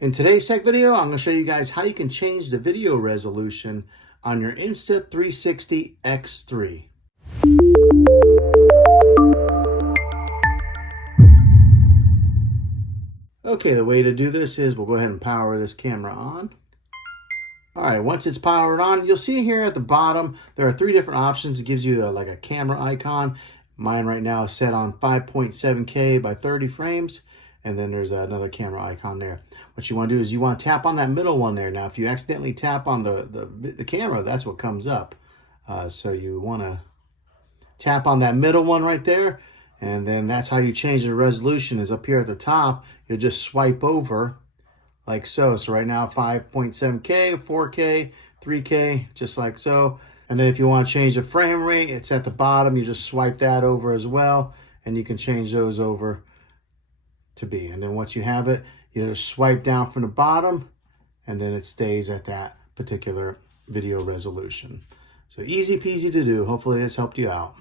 In today's tech video, I'm going to show you guys how you can change the video resolution on your Insta360 X3. Okay, the way to do this is we'll go ahead and power this camera on. All right, once it's powered on, you'll see here at the bottom, there are three different options. It gives you like a camera icon. Mine right now is set on 5.7K by 30 frames. And then there's another camera icon there. What you want to do is you want to tap on that middle one there. Now, if you accidentally tap on the camera, that's what comes up. So you want to tap on that middle one right there. And then that's how you change the resolution is up here at the top. You'll just swipe over like so. So right now, 5.7K, 4K, 3K, just like so. And then if you want to change the frame rate, it's at the bottom. You just swipe that over as well. And you can change those over to be. And then once you have it, you just swipe down from the bottom and then it stays at that particular video resolution. So easy peasy to do. Hopefully this helped you out.